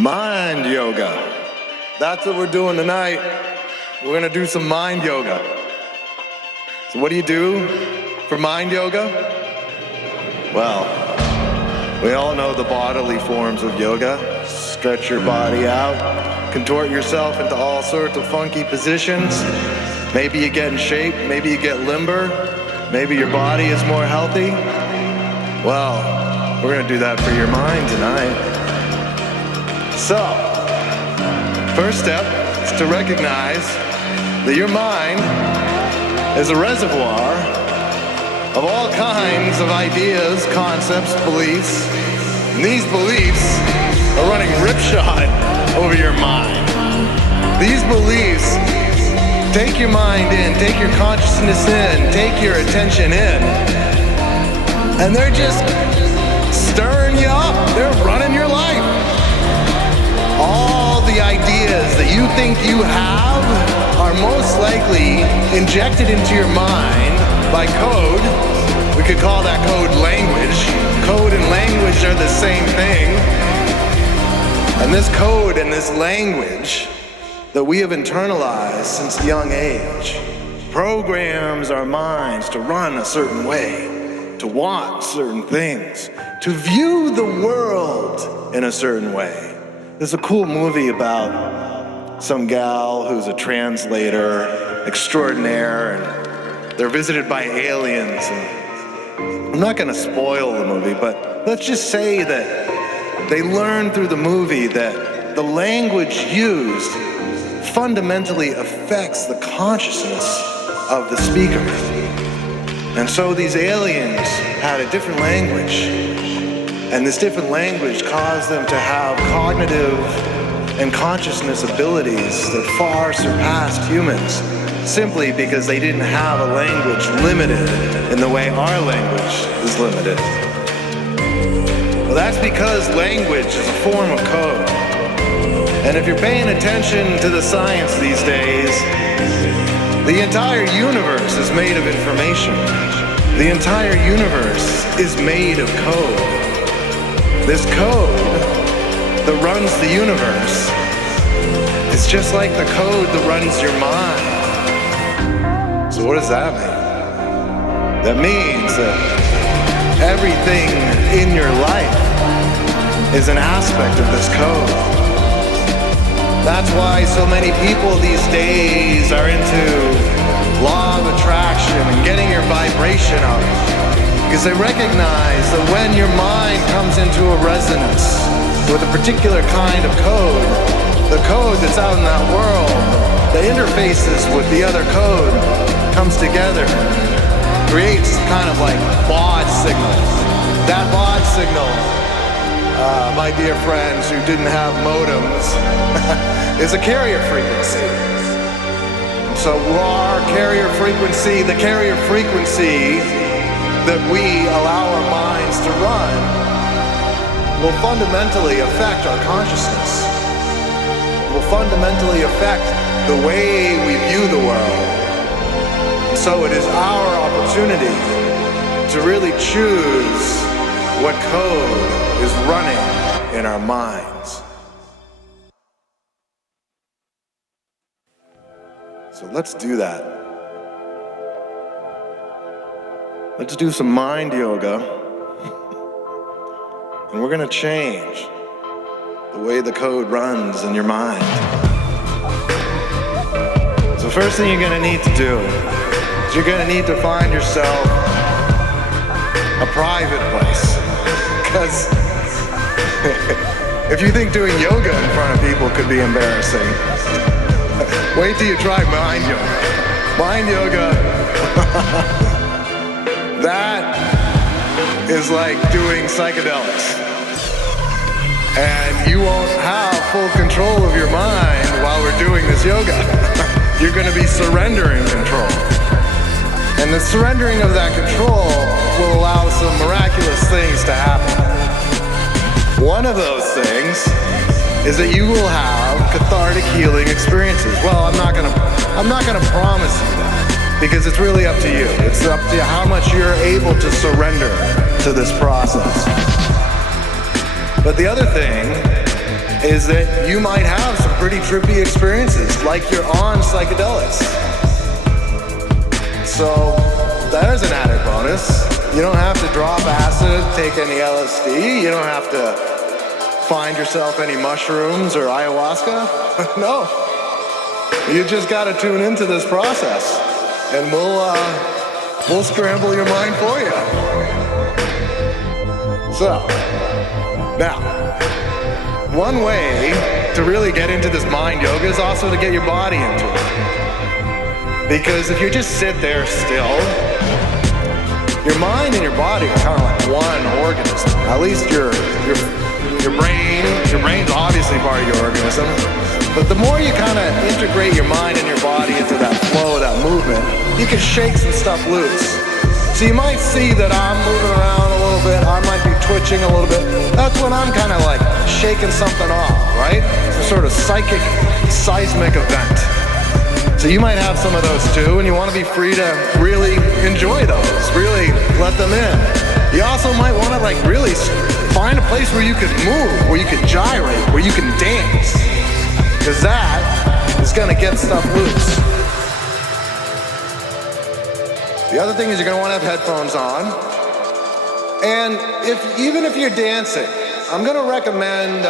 Mind yoga. That's what we're doing tonight. We're gonna do some mind yoga. So what do you do for mind yoga? Well, we all know the bodily forms of yoga. Stretch your body out, contort yourself into all sorts of funky positions. Maybe you get in shape, maybe you get limber, maybe your body is more healthy. Well, we're gonna do that for your mind tonight. So, first step is to recognize that your mind is a reservoir of all kinds of ideas, concepts, beliefs. And these beliefs are running ripshod over your mind. These beliefs take your mind in, take your consciousness in, take your attention in. And they're just stirring you up. They're running your life. All the ideas that you think you have are most likely injected into your mind by code. We could call that code language. Code and language are the same thing. And this code and this language that we have internalized since a young age programs our minds to run a certain way, to want certain things, to view the world in a certain way. There's a cool movie about some gal who's a translator extraordinaire, and they're visited by aliens. And I'm not gonna spoil the movie, but let's just say that they learn through the movie that the language used fundamentally affects the consciousness of the speaker. And so these aliens had a different language. And this different language caused them to have cognitive and consciousness abilities that far surpassed humans, simply because they didn't have a language limited in the way our language is limited. Well, that's because language is a form of code. And if you're paying attention to the science these days, the entire universe is made of information. The entire universe is made of code. This code that runs the universe is just like the code that runs your mind. So what does that mean? That means that everything in your life is an aspect of this code. That's why so many people these days are into law of attraction and getting your vibration up. Because they recognize that when your mind comes into a resonance with a particular kind of code, the code that's out in that world, the interfaces with the other code comes together, creates kind of like baud signal. That baud signal, my dear friends who didn't have modems, is a carrier frequency. So our carrier frequency, the carrier frequency that we allow our minds to run will fundamentally affect our consciousness, will fundamentally affect the way we view the world. And so it is our opportunity to really choose what code is running in our minds. So let's do that. Let's do some mind yoga, and we're gonna change the way the code runs in your mind. So first thing you're gonna need to do is you're gonna need to find yourself a private place. Because if you think doing yoga in front of people could be embarrassing, wait till you try mind yoga. Mind yoga, that is like doing psychedelics. And you won't have full control of your mind while we're doing this yoga. You're gonna be surrendering control. And the surrendering of that control will allow some miraculous things to happen. One of those things is that you will have cathartic healing experiences. Well, I'm not gonna promise you that, because it's really up to you. It's up to how much you're able to surrender to this process. But the other thing is that you might have some pretty trippy experiences, like you're on psychedelics. So there's an added bonus. You don't have to drop acid, take any LSD. You don't have to find yourself any mushrooms or ayahuasca. No. You just got to tune into this process, and we'll scramble your mind for you. So, now, one way to really get into this mind yoga is also to get your body into it. Because if you just sit there still, your mind and your body are kind of like one organism. At least your brain's obviously part of your organism. But the more you kind of integrate your mind and your body into that flow, that movement, you can shake some stuff loose. So you might see that I'm moving around a little bit, I might be twitching a little bit. That's when I'm kind of like shaking something off, right? Some sort of psychic, seismic event. So you might have some of those too, and you want to be free to really enjoy those, really let them in. You also might want to like really find a place where you can move, where you can gyrate, where you can dance. Because that is going to get stuff loose. The other thing is you're going to want to have headphones on. And even if you're dancing, I'm going to recommend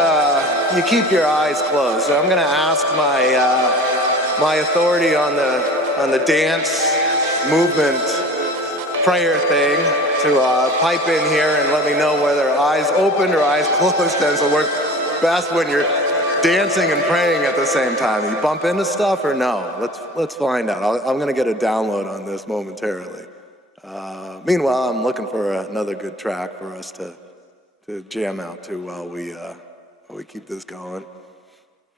you keep your eyes closed. So I'm going to ask my authority on the dance movement prayer thing to pipe in here and let me know whether eyes open or eyes closed tends to work best when you're dancing and praying at the same time. You bump into stuff or no? Let's find out. I'm going to get a download on this momentarily. Meanwhile, I'm looking for another good track for us to jam out to while we keep this going.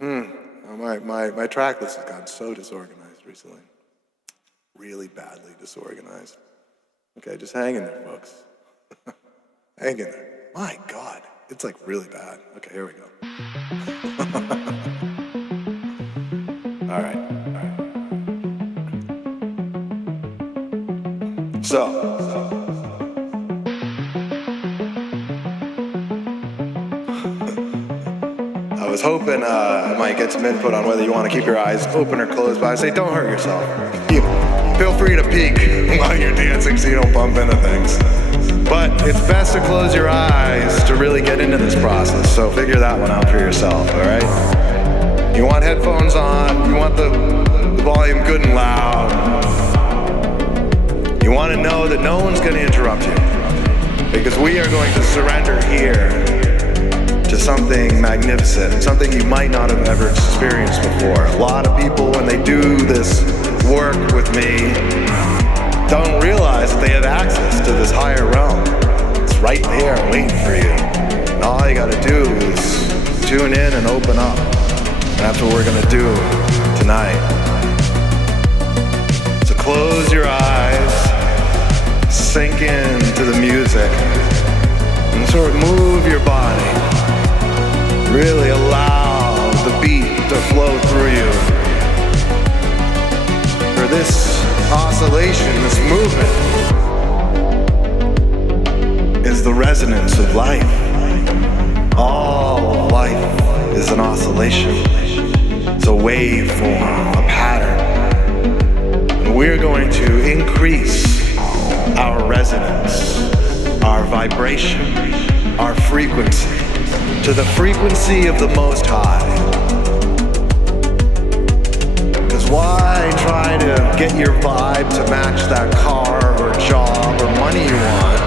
My track list has gotten so disorganized recently. Really badly disorganized. Okay, just hang in there, folks. Hang in there. My God, it's like really bad. Okay, here we go. All right. So, I was hoping I might get some input on whether you want to keep your eyes open or closed, but I say don't hurt yourself. Feel free to peek while you're dancing so you don't bump into things. But it's best to close your eyes to really get into this process, so figure that one out for yourself, all right? You want headphones on, you want the volume good and loud. You want to know that no one's going to interrupt you, because we are going to surrender here to something magnificent, something you might not have ever experienced before. A lot of people, when they do this work with me, don't realize that they have access to this higher realm. It's right there waiting for you. And all you gotta do is tune in and open up. And that's what we're gonna do tonight. So close your eyes, sink into the music, and sort of move your body. Really allow the beat to flow through you. For this oscillation, this movement, is the resonance of life. All of life is an oscillation. It's a waveform, a pattern. And we're going to increase our resonance, our vibration, our frequency, to the frequency of the Most High. Because why try to get your vibe to match that car or job or money you want,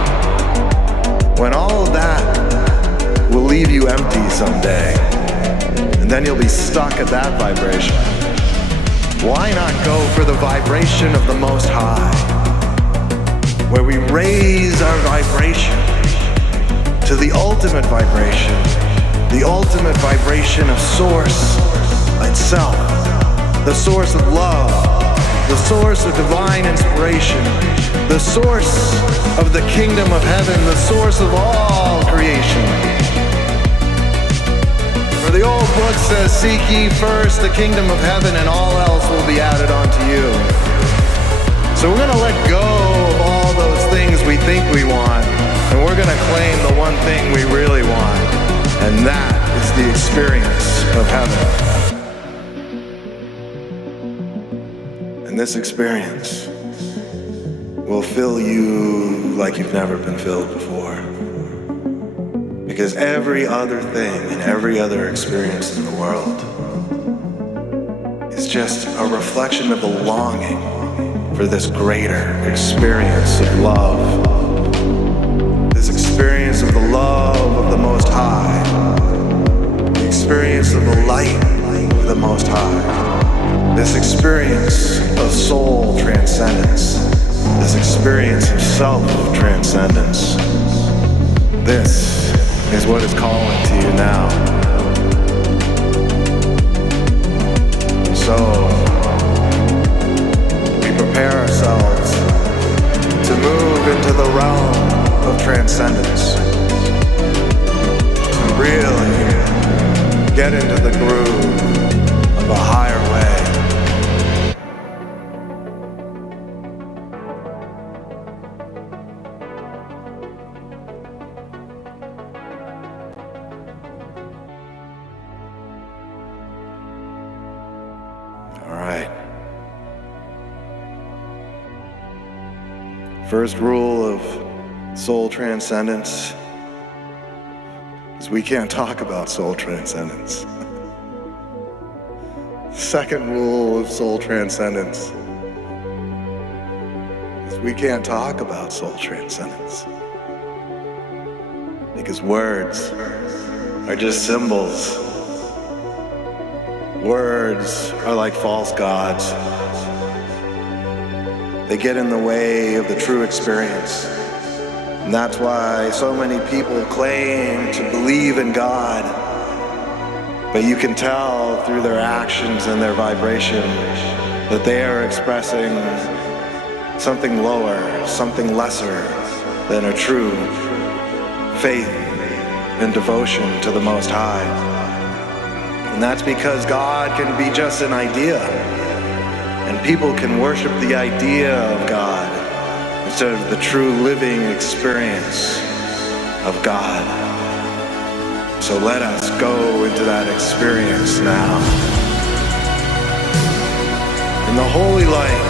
when all of that will leave you empty someday, and then you'll be stuck at that vibration? Why not go for the vibration of the Most High, where we raise our vibration to the ultimate vibration of Source itself, the source of love, the source of divine inspiration, the source of the kingdom of heaven, the source of all creation. For the old book says, seek ye first the kingdom of heaven and all else will be added unto you. So we're gonna let go of all those things we think we want, and we're gonna claim the one thing we really want. And that is the experience of heaven. And this experience will fill you like you've never been filled before. Because every other thing and every other experience in the world is just a reflection of the longing for this greater experience of love. This experience of the love of the Most High. The experience of the light of the Most High. This experience of soul transcendence. This experience of self-transcendence. This is what is calling to you now. So, we prepare ourselves to move into the realm of transcendence. To really get into the groove of a higher way. First rule of soul transcendence is we can't talk about soul transcendence. Second rule of soul transcendence is we can't talk about soul transcendence. Because words are just symbols. Words are like false gods. They get in the way of the true experience. And that's why so many people claim to believe in God, but you can tell through their actions and their vibration that they are expressing something lower, something lesser than a true faith and devotion to the Most High. And that's because God can be just an idea. And people can worship the idea of God instead of the true living experience of God. So let us go into that experience now. And the holy light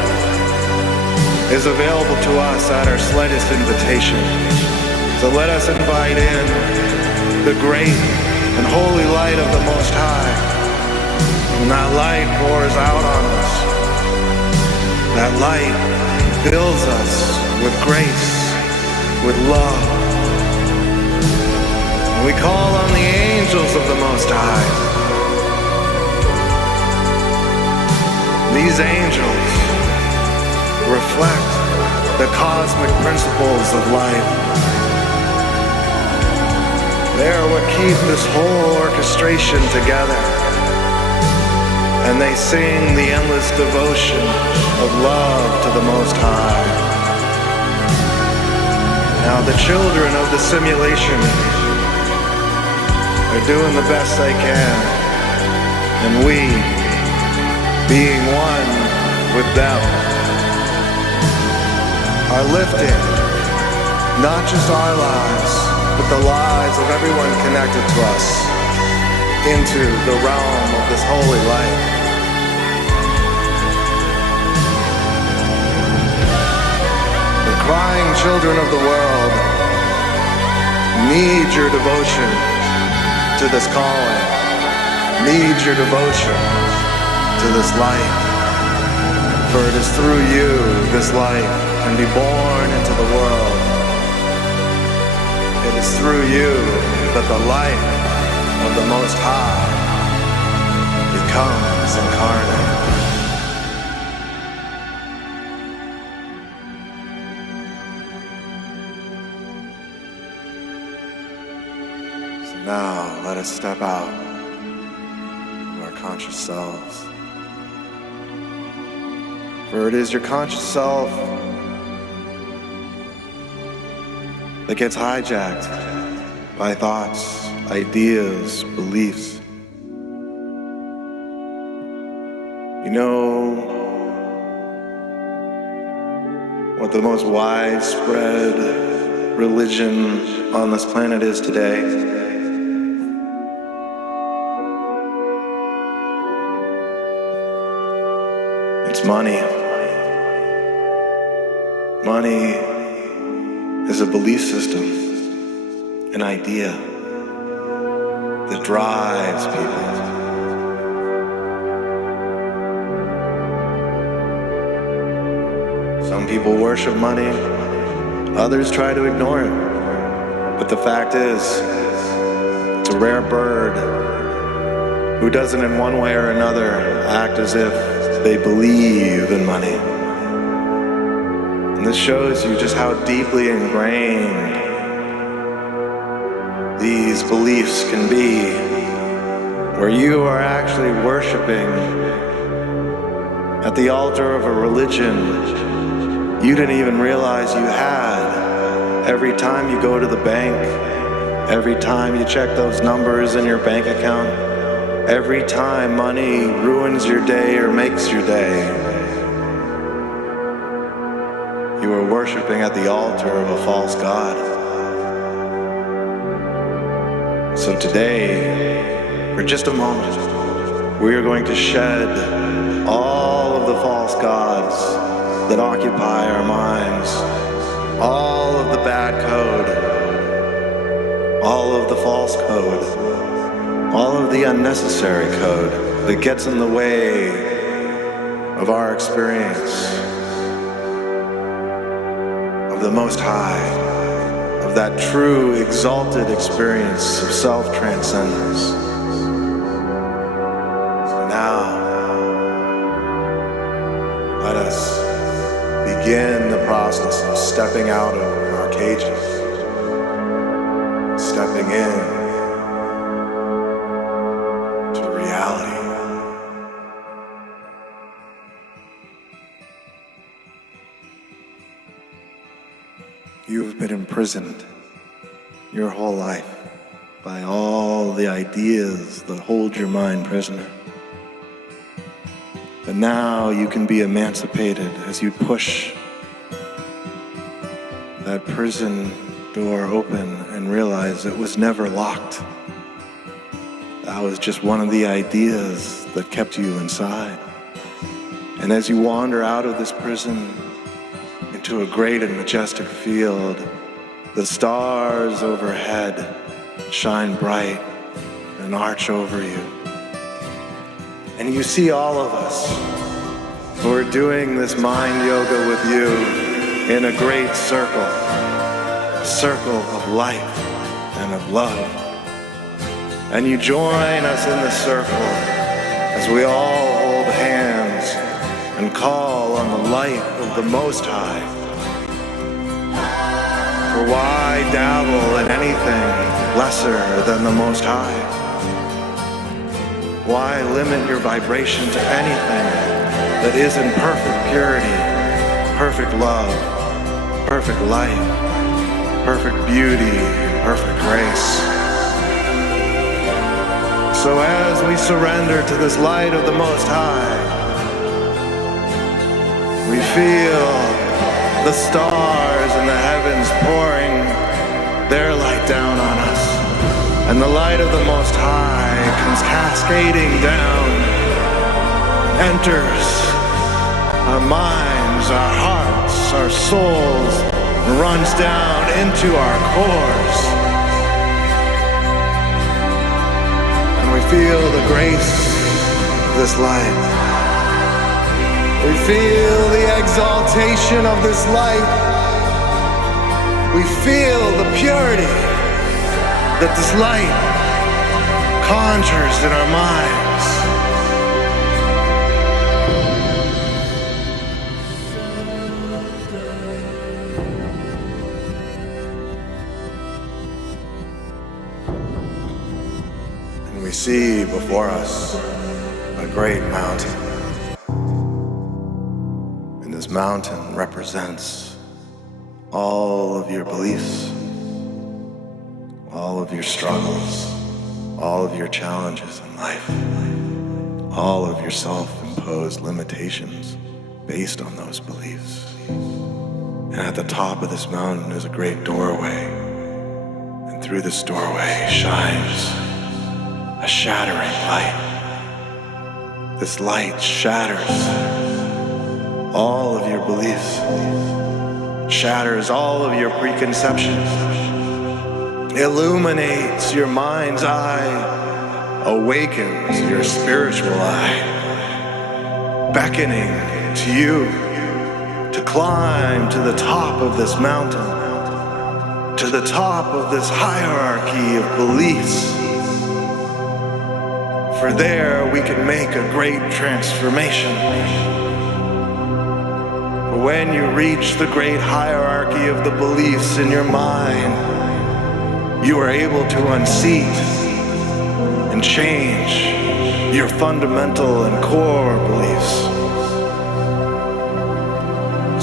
is available to us at our slightest invitation. So let us invite in the great and holy light of the Most High. And that light pours out on us. That light fills us with grace, with love. And we call on the angels of the Most High. These angels reflect the cosmic principles of life. They are what keep this whole orchestration together. And they sing the endless devotion of love to the Most High. Now the children of the simulation are doing the best they can, and we, being one with them, are lifting not just our lives, but the lives of everyone connected to us into the realm of this holy light. Crying children of the world need your devotion to this calling, need your devotion to this light. For it is through you this light can be born into the world. It is through you that the light of the Most High becomes incarnate. Now, let us step out of our conscious selves. For it is your conscious self that gets hijacked by thoughts, ideas, beliefs. You know what the most widespread religion on this planet is today? It's money. Money is a belief system, an idea that drives people. Some people worship money, others try to ignore it. But the fact is, it's a rare bird who doesn't in one way or another act as if they believe in money. And this shows you just how deeply ingrained these beliefs can be, where you are actually worshiping at the altar of a religion you didn't even realize you had. Every time you go to the bank, every time you check those numbers in your bank account, every time money ruins your day or makes your day, you are worshiping at the altar of a false god. So today, for just a moment, we are going to shed all of the false gods that occupy our minds, all of the bad code, all of the false code, all of the unnecessary code that gets in the way of our experience of the Most High, of that true exalted experience of self-transcendence. So now, let us begin the process of stepping out of our cages, stepping in to reality. You have been imprisoned your whole life by all the ideas that hold your mind prisoner. But now you can be emancipated as you push that prison door open and realize it was never locked. That was just one of the ideas that kept you inside. And as you wander out of this prison into a great and majestic field, the stars overhead shine bright and arch over you. And you see all of us who are doing this mind yoga with you in a great circle, a circle of life and of love. And you join us in the circle as we all hold hands and call on the light of the Most High. For why dabble in anything lesser than the Most High? Why limit your vibration to anything that is in perfect purity, perfect love, perfect light, perfect beauty, and perfect grace? So as we surrender to this light of the Most High, we feel the stars in the heavens pouring their light down on us. And the light of the Most High comes cascading down, enters our minds, our hearts, our souls, and runs down into our cores. And we feel the grace of this light. We feel the exaltation of this light. We feel the purity that this light conjures in our minds. And we see before us a great mountain. And this mountain represents all of your beliefs, all of your struggles, all of your challenges in life, all of your self-imposed limitations based on those beliefs. And at the top of this mountain is a great doorway, and through this doorway shines a shattering light. This light shatters all of your beliefs, shatters all of your preconceptions, illuminates your mind's eye, awakens your spiritual eye, beckoning to you to climb to the top of this mountain, to the top of this hierarchy of beliefs. For there we can make a great transformation. For when you reach the great hierarchy of the beliefs in your mind, you are able to unseat and change your fundamental and core beliefs.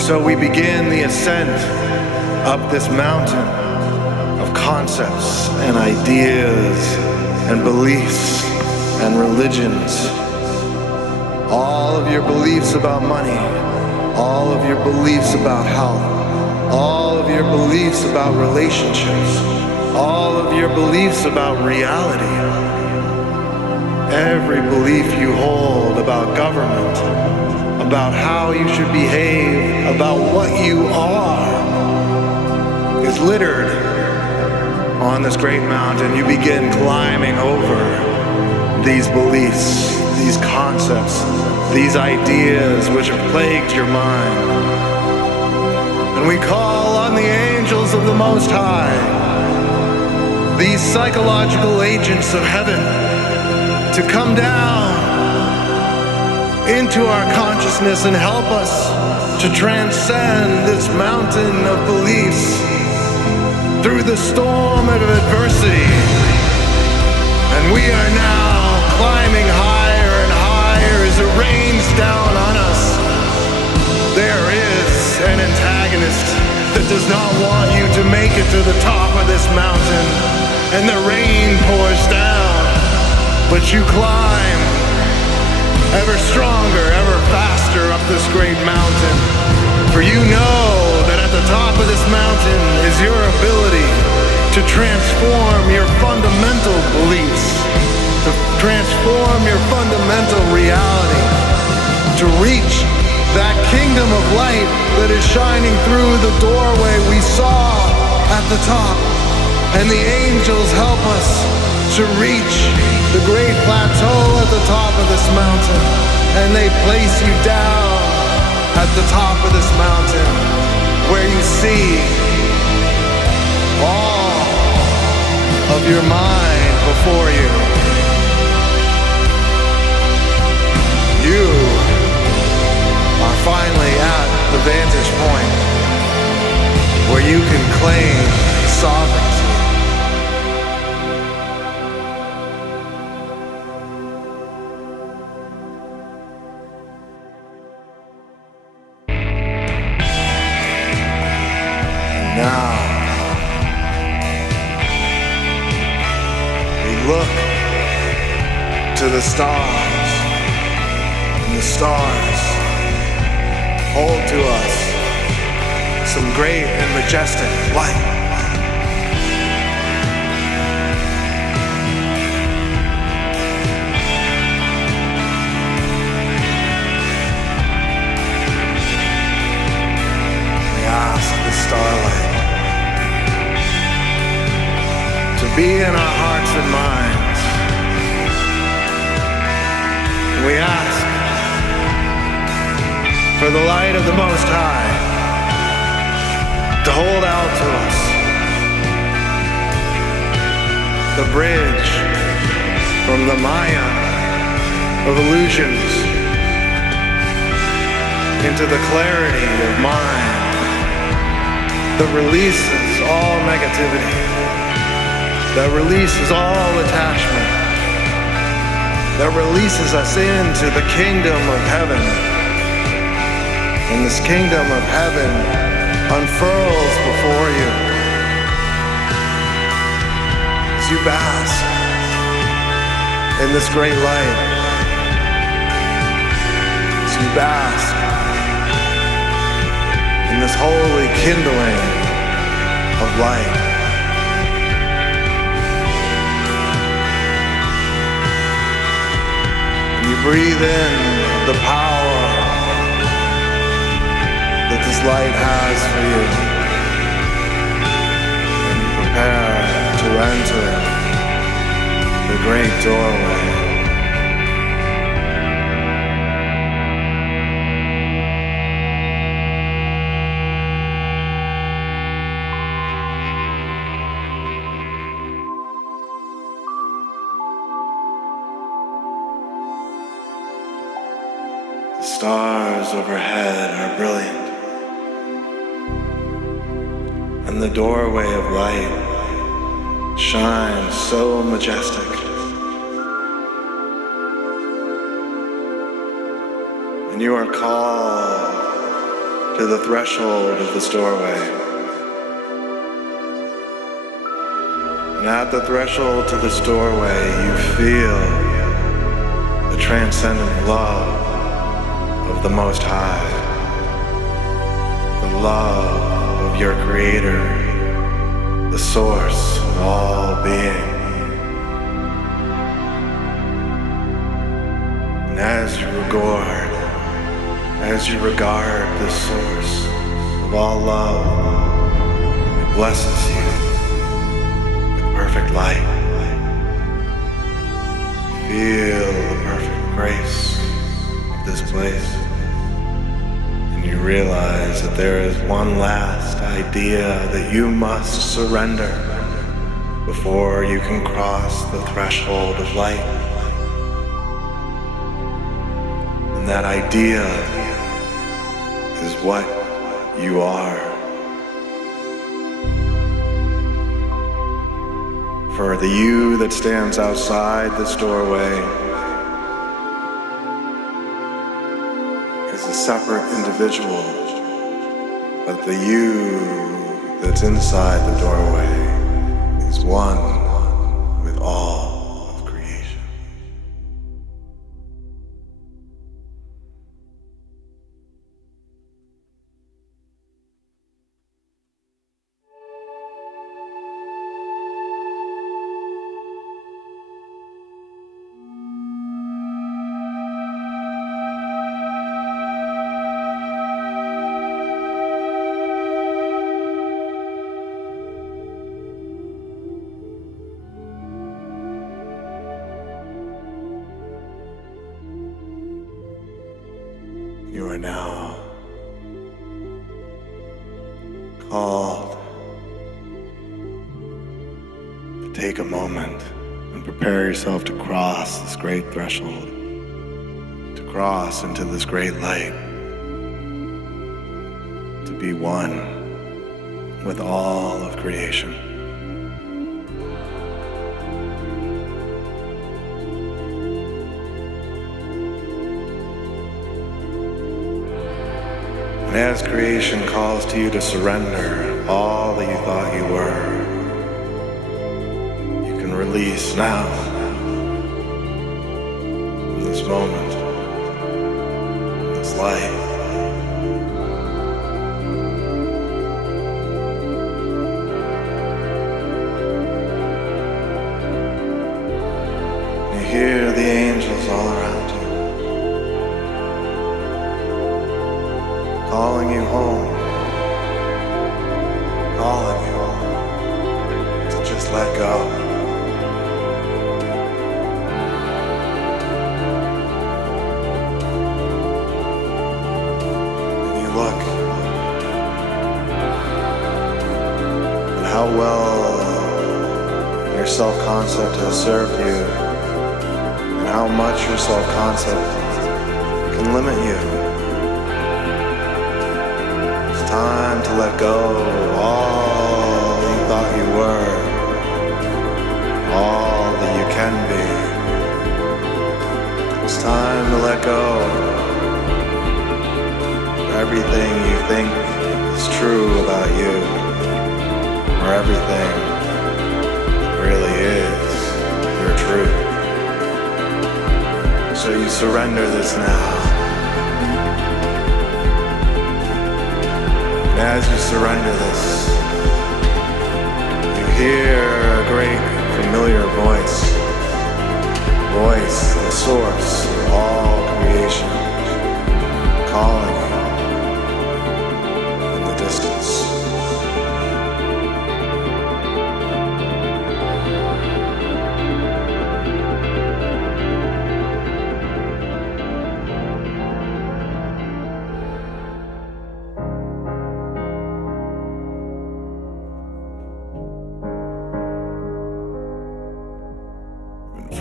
So we begin the ascent up this mountain of concepts and ideas and beliefs and religions. All of your beliefs about money, all of your beliefs about health, all of your beliefs about relationships, all of your beliefs about reality, every belief you hold about government, about how you should behave, about what you are, is littered on this great mountain. You begin climbing over these beliefs, these concepts, these ideas which have plagued your mind. And we call on the angels of the Most High, these psychological agents of heaven, to come down into our consciousness and help us to transcend this mountain of beliefs through the storm of adversity. And we are now climbing higher and higher as it rains down on us. There is an antagonist that does not want you to make it to the top of this mountain, and the rain pours down, but you climb ever stronger, ever faster up this great mountain. For you know that at the top of this mountain is your ability to transform your fundamental beliefs, to transform your fundamental reality, to reach that kingdom of light that is shining through the doorway we saw at the top. And the angels help us to reach the great plateau at the top of this mountain, and they place you down at the top of this mountain where you see all of your mind before you. You are finally at the vantage point where you can claim sovereignty. Now, we look to the stars, and the stars hold to us some great and majestic light. We ask the starlight to be in our hearts and minds. We ask for the light of the Most High to hold out to us the bridge from the Maya of illusions into the clarity of mind that releases all negativity, that releases all attachment, that releases us into the kingdom of heaven. And this kingdom of heaven unfurls before you as you bask in this great light, as you bask in this holy kindling of light. And you breathe in the power this light has for you. And you prepare to enter the great doorway. The stars overhead are brilliant, and the doorway of light shines so majestic. And you are called to the threshold of this doorway. And at the threshold to this doorway, you feel the transcendent love of the Most High, the love of your Creator, the source of all being. And as you regard this source of all love, it blesses you with perfect light. Feel the perfect grace of this place. You realize that there is one last idea that you must surrender before you can cross the threshold of light. And that idea is what you are. For the you that stands outside this doorway is a separate individual, but the you that's inside the doorway is one with all of creation. You are now called to take a moment and prepare yourself to cross this great threshold, to cross into this great light, to be one with all of creation. And as creation calls to you to surrender all that you thought you were, you can release now, in this moment, in this light. You hear the angels all around you, calling you home, calling you to just let go. And you look at how well your self-concept has served you, and how much your self-concept can limit you. Time to let go of all you thought you were, all that you can be. It's time to let go of everything you think is true about you, or everything that really is your truth. So you surrender this now. And as you surrender this, you hear a great familiar voice, the source of all creation, calling you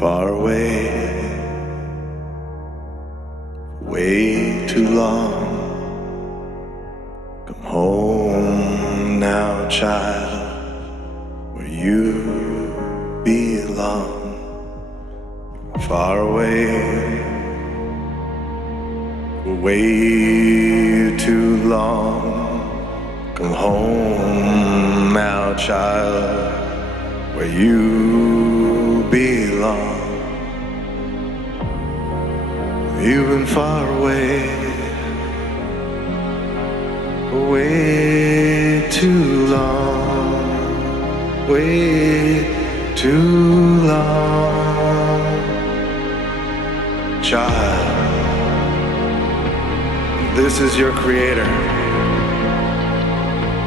far away, way too long. Come home now, child, where you belong. Far away, way too long. Come home now, child, where you belong. You've been far away, way too long, way too long. Child, this is your creator,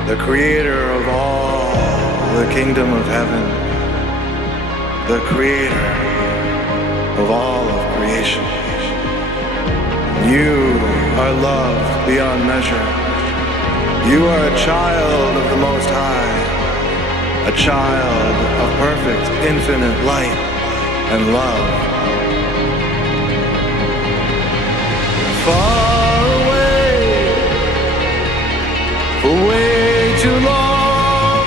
the creator of all the kingdom of heaven, the creator of all of creation. You are loved beyond measure. You are a child of the Most High, a child of perfect, infinite light and love. Far away, for way too long.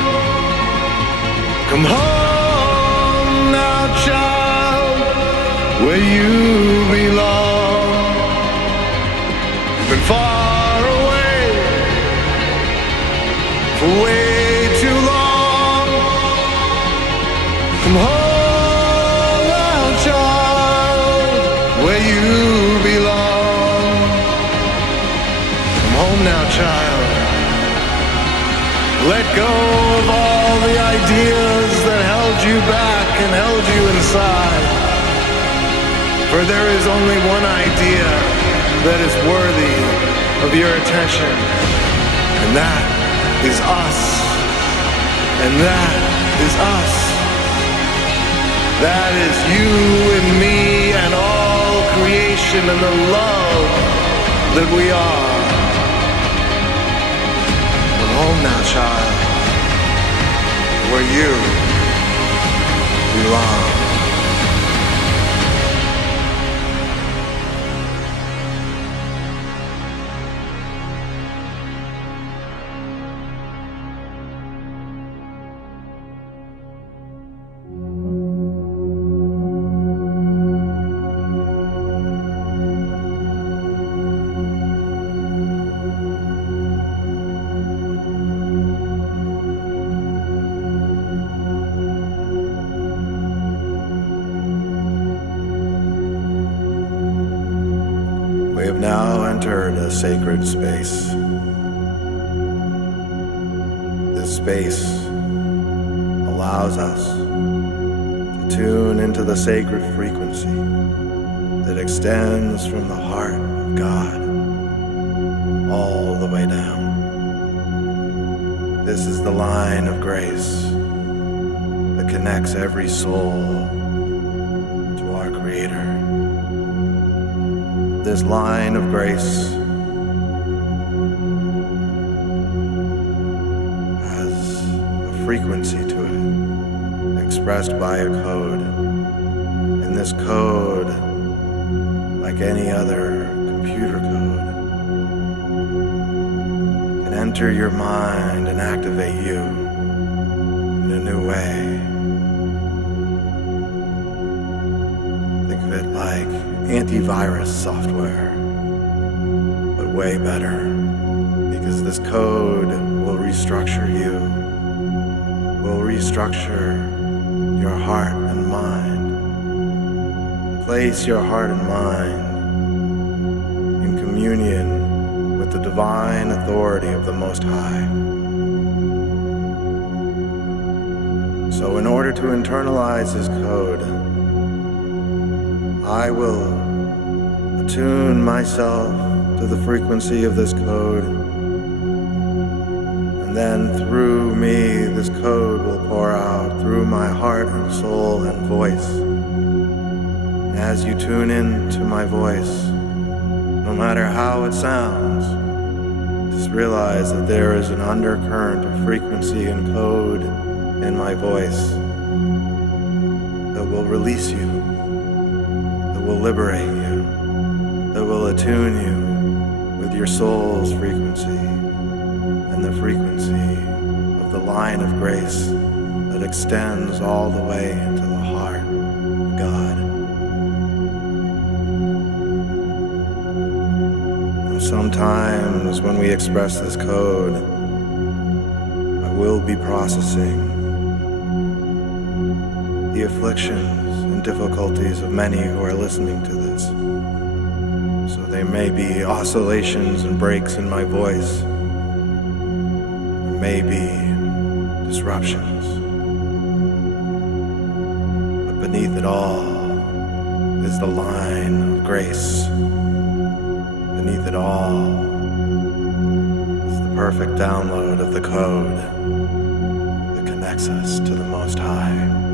Come home now, child, where you belong. You've been far away for way too long. Come home now, child, where you belong. Come home now, child. Let go of all the ideas that held you back and held you inside. For there is only one idea that is worthy of your attention, and that is us. And that is us. That is you and me and all creation and the love that we are. Come home now, child, where you belong. We have now entered a sacred space. This space allows us to tune into the sacred frequency that extends from the heart of God all the way down. This is the line of grace that connects every soul to our Creator. This line of grace has a frequency to it, expressed by a code. And this code, like any other computer code, can enter your mind and activate you in a new way. Think of it like antivirus software, but way better, because this code will restructure you, will restructure your heart and mind, place your heart and mind in communion with the divine authority of the Most High. So in order to internalize this code, I will attune myself to the frequency of this code, and then through me this code will pour out through my heart and soul and voice. And as you tune in to my voice, no matter how it sounds, just realize that there is an undercurrent of frequency and code in my voice that will release you will liberate you, that will attune you with your soul's frequency and the frequency of the line of grace that extends all the way into the heart of God. And sometimes when we express this code, I will be processing the afflictions and difficulties of many who are listening to this. So there may be oscillations and breaks in my voice. There may be disruptions. But beneath it all is the line of grace. Beneath it all is the perfect download of the code that connects us to the Most High.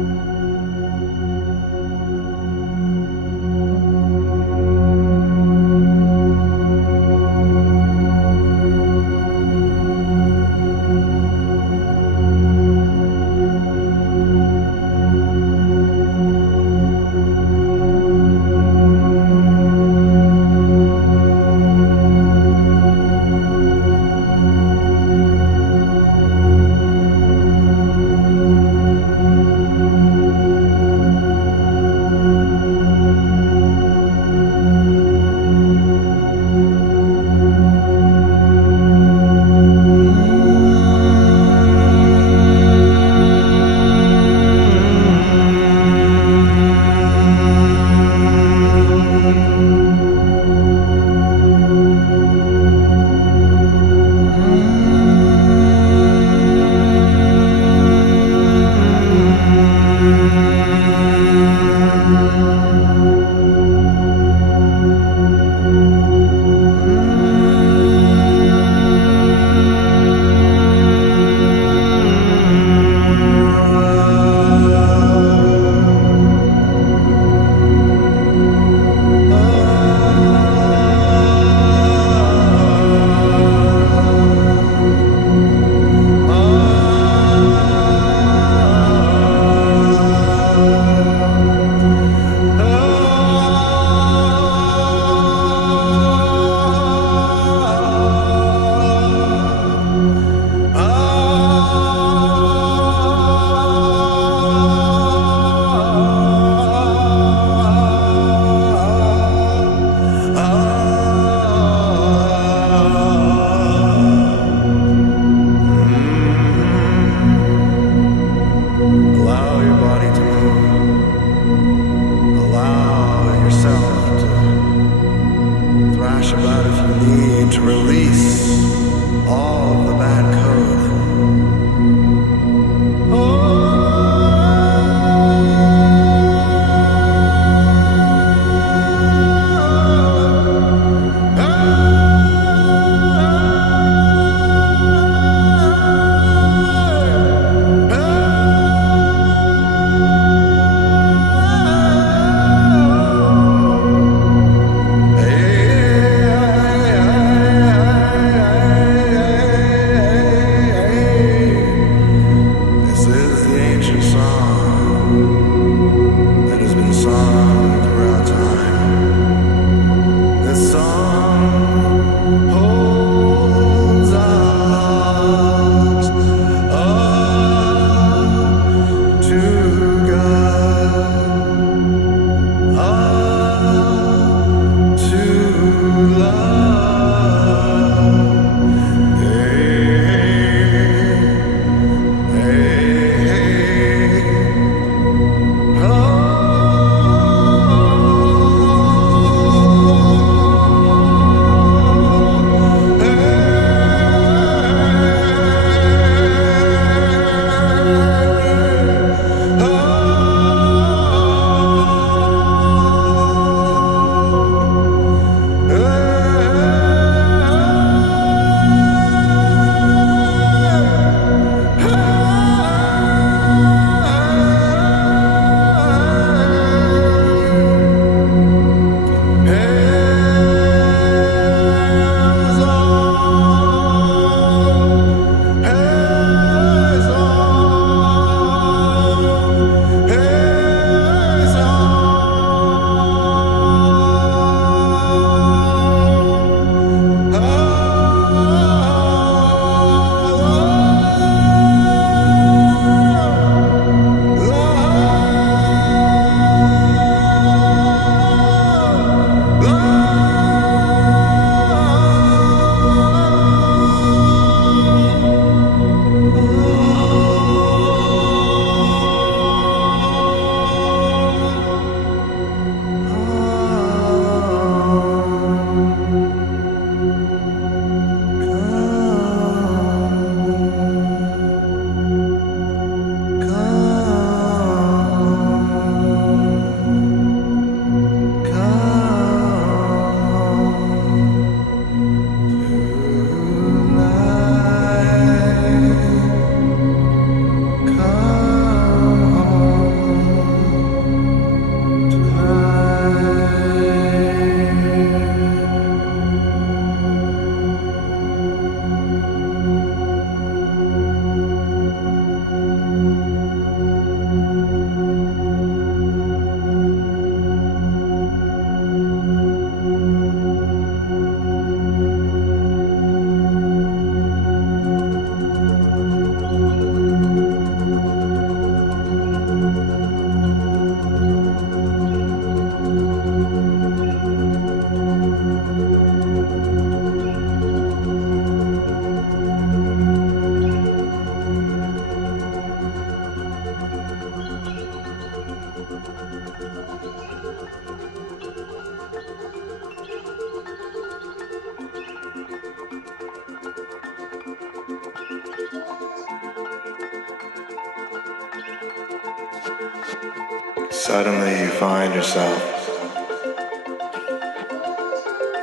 Suddenly you find yourself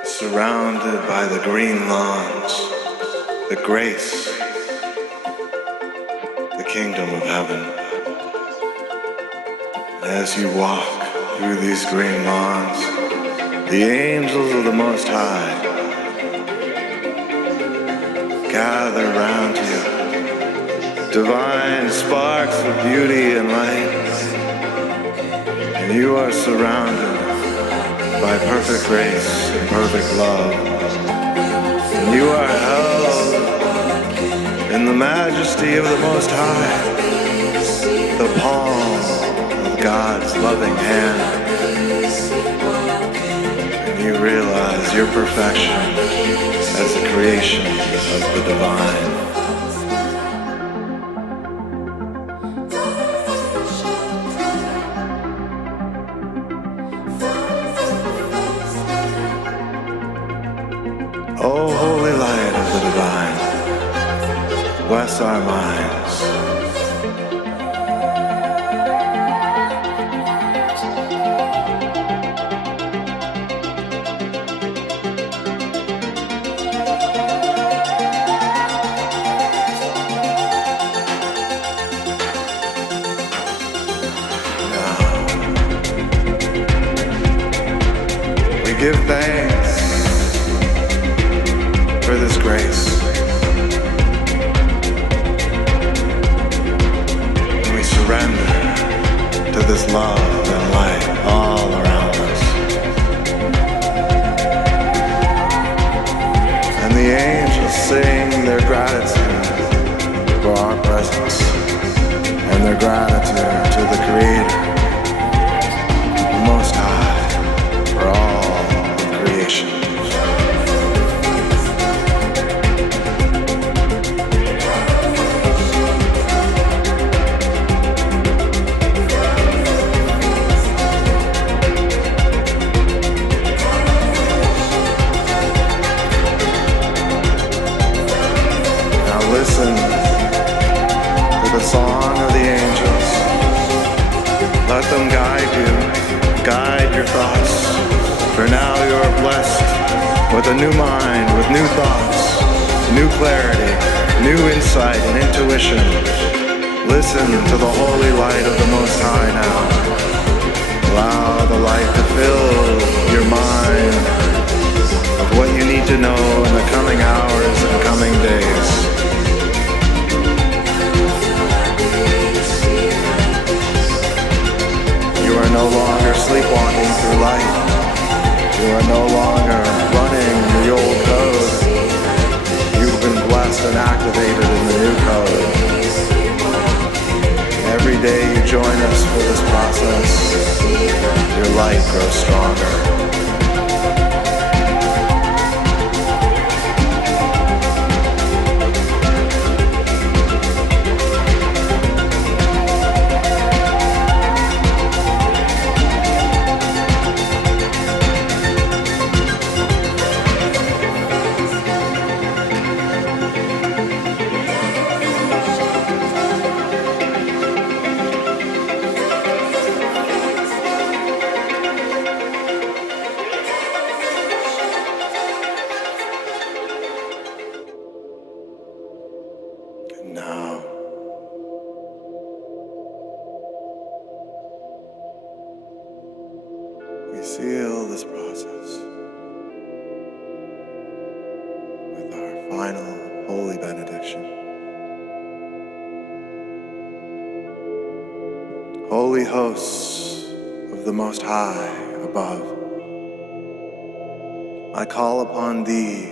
surrounded by the green lawns, the grace, the kingdom of heaven. And as you walk through these green lawns, the angels of the Most High gather around you, divine sparks of beauty and light, and you are surrounded by perfect grace and perfect love. And you are held in the majesty of the Most High, the palm of God's loving hand. And you realize your perfection as a creation of the divine. O holy light of the divine, bless our minds. Now, we give thanks for this grace. And we surrender to this love and light all around us. And the angels sing their gratitude for our presence and their gratitude to the Creator, the Most High, for all of creation. Listen to the song of the angels. Let them guide you, guide your thoughts. For now you are blessed with a new mind, with new thoughts, new clarity, new insight and intuition. Listen to the holy light of the Most High now. Allow the light to fill your mind of what you need to know in the coming hours and coming days. You are no longer sleepwalking through life. You are no longer running the old code. You've been blessed and activated in the new code. Every day you join us for this process, your light grows stronger. Now, we seal this process with our final holy benediction. Holy hosts of the Most High above, I call upon thee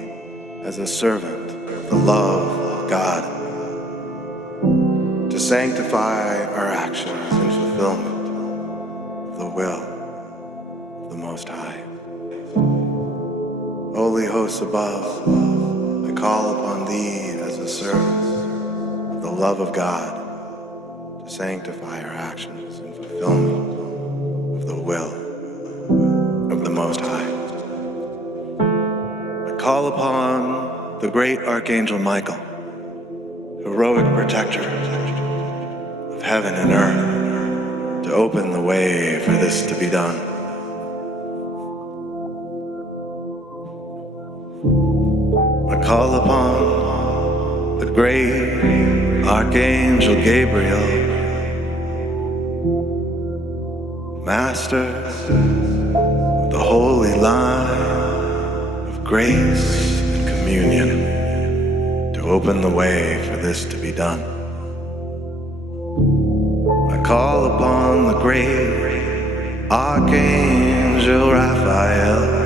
as a servant of the love of God, to sanctify our actions in fulfillment of the will of the Most High. Holy hosts above, I call upon thee as a servant of the love of God, to sanctify our actions in fulfillment of the will of the Most High. I call upon the great Archangel Michael, heroic protector of heaven and earth, to open the way for this to be done. I call upon the great Archangel Gabriel, Master of the holy line of grace and communion, to open the way for this to be done. I call upon the great Archangel Raphael,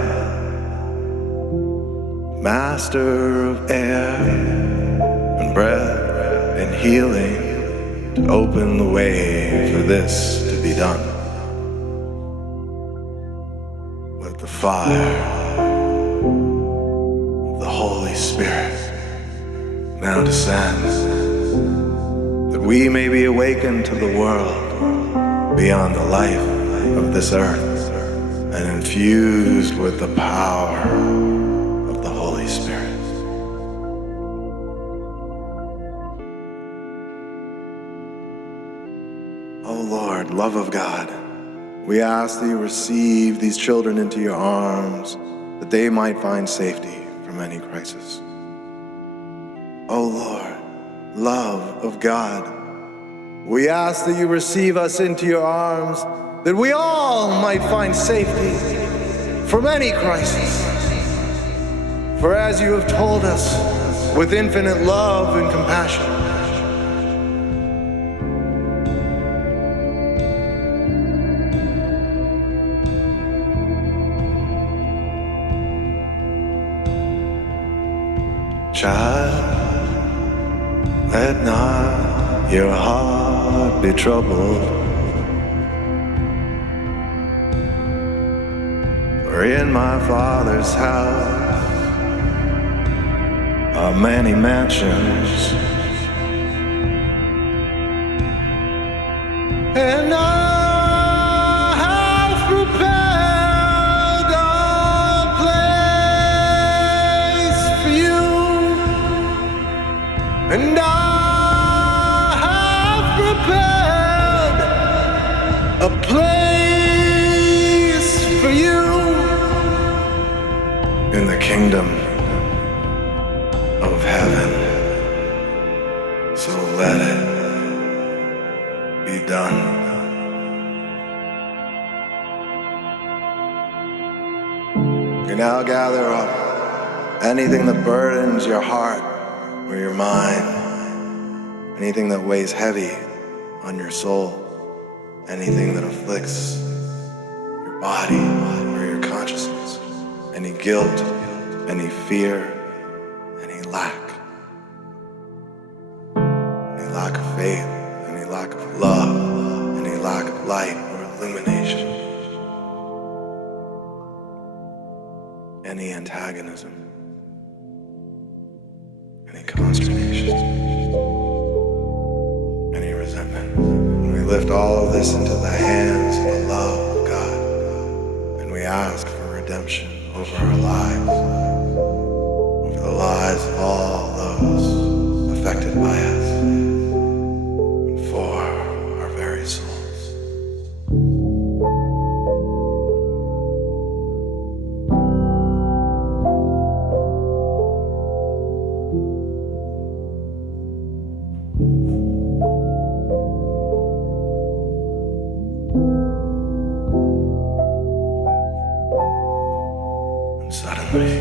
Master of air and breath and healing, to open the way for this to be done. Let the fire of the Holy Spirit now descend, that we may be awakened to the world beyond the life of this earth and infused with the power of the Holy Spirit. O Lord, love of God, we ask that you receive these children into your arms, that they might find safety from any crisis. O Lord, love of God, we ask that you receive us into your arms, that we all might find safety from any crisis. For as you have told us, with infinite love and compassion, child, let not your heart be troubled, for in my Father's house are many mansions, and I have prepared a place for you, and I have prepared a place for you in the kingdom of heaven. So let it be done. You now gather up anything that burdens your heart or your mind, anything that weighs heavy on your soul, anything that afflicts your body or your consciousness, any guilt, any fear, any lack of faith, any lack of love, any lack of light or illumination, any antagonism, any consternation, any resentment. And we lift all of this into the hands of the love of God, and we ask for redemption over our lives, over the lives of all those affected by us, and for our very souls. Suddenly,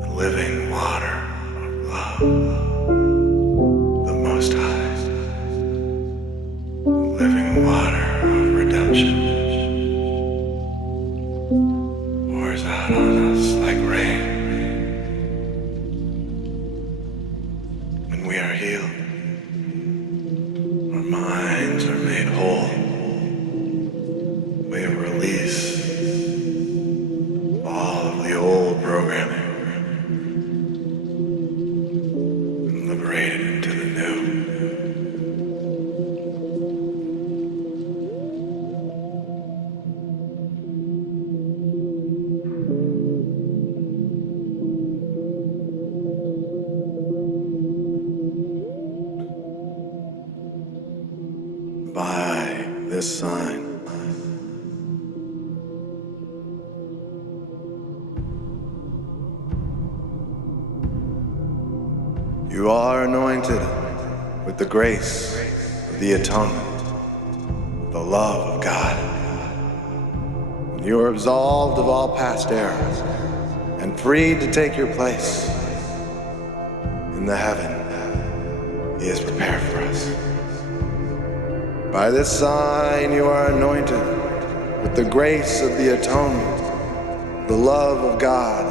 the living water of love, the Most High, the living water of redemption, pours out on us like rain, and we are healed. Our minds are made whole. We have released all of the old programming and liberated into the new. this sign. You are anointed with the grace of the atonement, the love of God. You are absolved of all past errors and freed to take your place in the heaven He has prepared for us. By this sign you are anointed with the grace of the atonement, the love of God,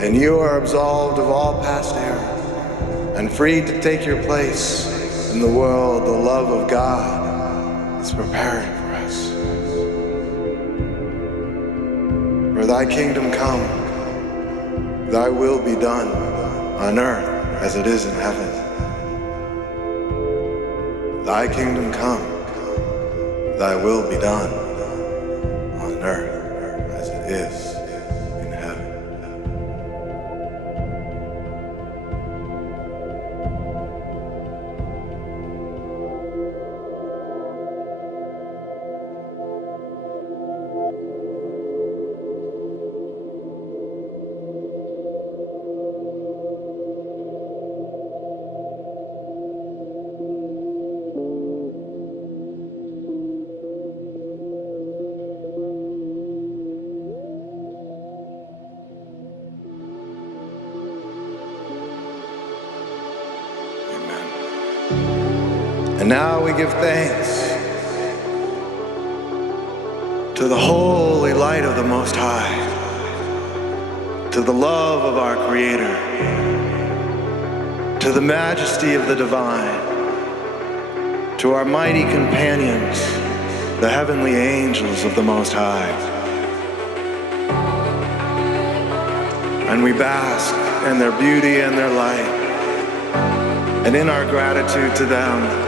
and you are absolved of all past errors and freed to take your place in the world the love of God is preparing for us. For thy kingdom come, thy will be done on earth as it is in heaven. Thy kingdom come, thy will be done on earth as it is in heaven. And now we give thanks to the holy light of the Most High, to the love of our Creator, to the majesty of the divine, to our mighty companions, the heavenly angels of the Most High. And we bask in their beauty and their light, and in our gratitude to them,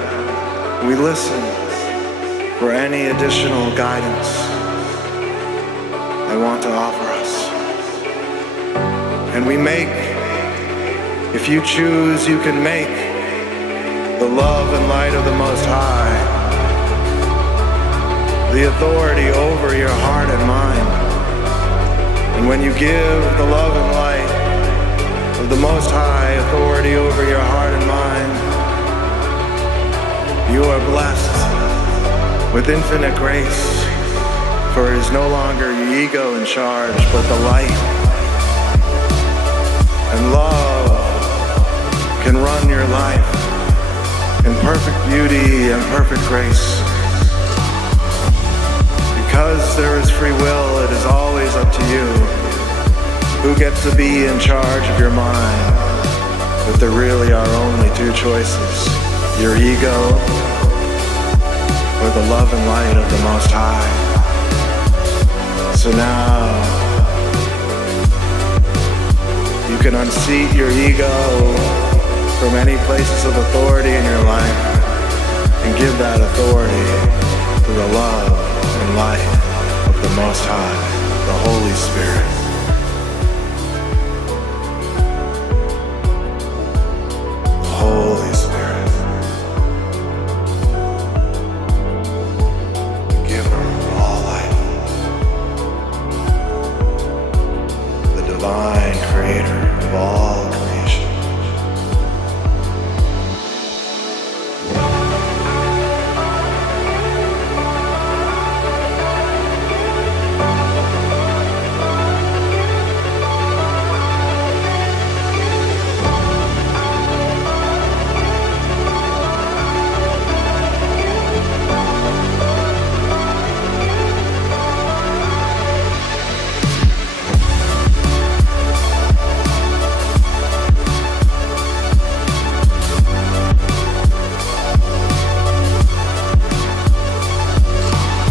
we listen for any additional guidance they want to offer us. And we make, if you choose, you can make the love and light of the Most High the authority over your heart and mind. And when you give the love and light of the Most High authority over your heart and mind, you are blessed with infinite grace, for it is no longer your ego in charge, but the light and love can run your life in perfect beauty and perfect grace. Because there is free will, it is always up to you who gets to be in charge of your mind. But there really are only two choices: your ego or the love and light of the Most High. So now you can unseat your ego from any places of authority in your life and give that authority to the love and light of the Most High, the Holy Spirit. The Holy Spirit. Divine Creator of all creation.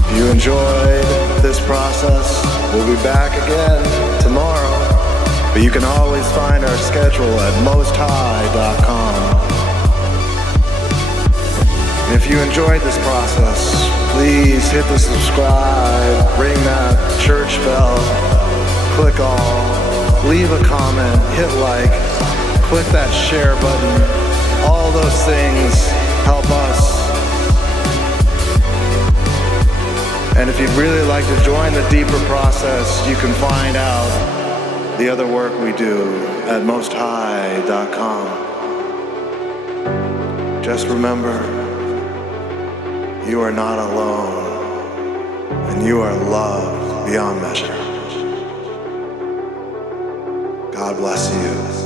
If you enjoyed this process, we'll be back again tomorrow. But you can always find our schedule at mosthigh.com. And if you enjoyed this process, please hit the subscribe, ring that church bell, click all, leave a comment, hit like, click that share button. All those things help us And if you'd really like to join the deeper process, you can find out the other work we do at mosthigh.com. Just remember, you are not alone, and you are loved beyond measure. God bless you.